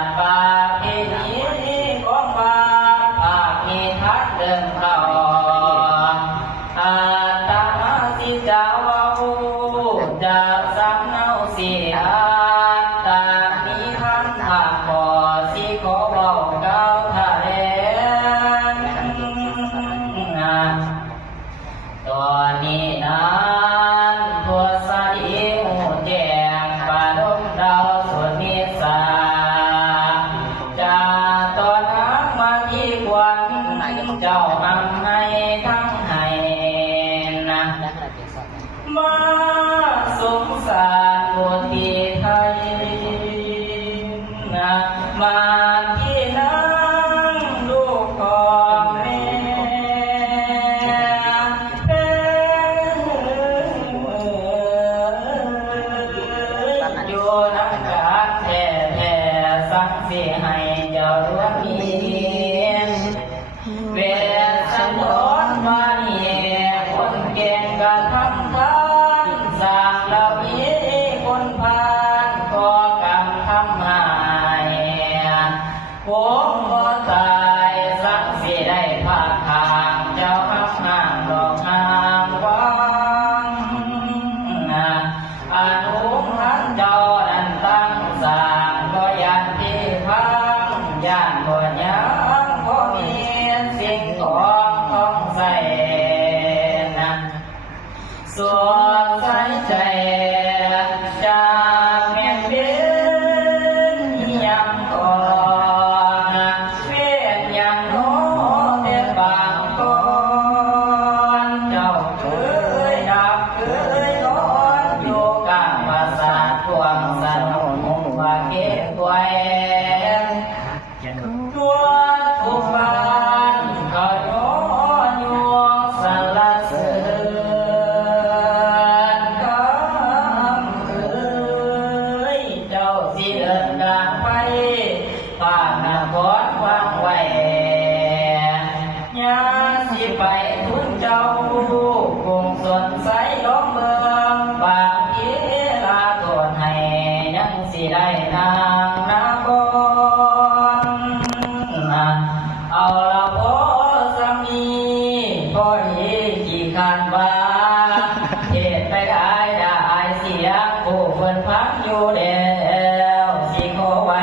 ดปากที่นี้ของบาทปากมีทัดเดินเข้าอาตมาสิจาวาหูจากสำเนาสีอาตามีคันทางบ่อสิขอเบาเก้าทะเลตอนนี้นั้นทั่วสายหูแจ้งปาดมดาวสุนิสาจากตอนนักมาที่ควันเจ้านำให้ทั้งให้นะมาสงสารบุตรีไทยนะมาที่นั่งลูกของแม่อยู่นักการแท้แท้สักสิให้เจ้าล้วนมีเวสนนมานีคนเก่งกระทำทานสร้างระเบียคนพานก่อกรรมทำหายผมก็ตายสักสิได้พาทางเจ้าข้าห้างดอกงามวังอนุพันเจ้านั้นตั้งสร้างก็ยันที่พังย่านบ่ยังก็มีสิ่งของใส่นะสวดใส่ใจจากแม่เบี้ยยังก่อนเวียนยังโน้เต็มบางก่อนเจ้าเคยดับเคยนอนอยู่กลางปราสาททวงสนมว่าเก็บไว้ทั่วทุกบ้านก็ย้อนยวงสรรเสริญคำเอ่ยเจ้าสิเดินทางไปป่านครวางไว้ยาสิไปทุนเจ้าคงสนใสล้อมเมืองบางทีลาโทษให้ยังสิได้นางนาบอนเอาละพอสามีพอดีกี่คันบ้าเหตุไปได้เสียงผู้เพิ่นพักอยู่แล้วสิขอไว้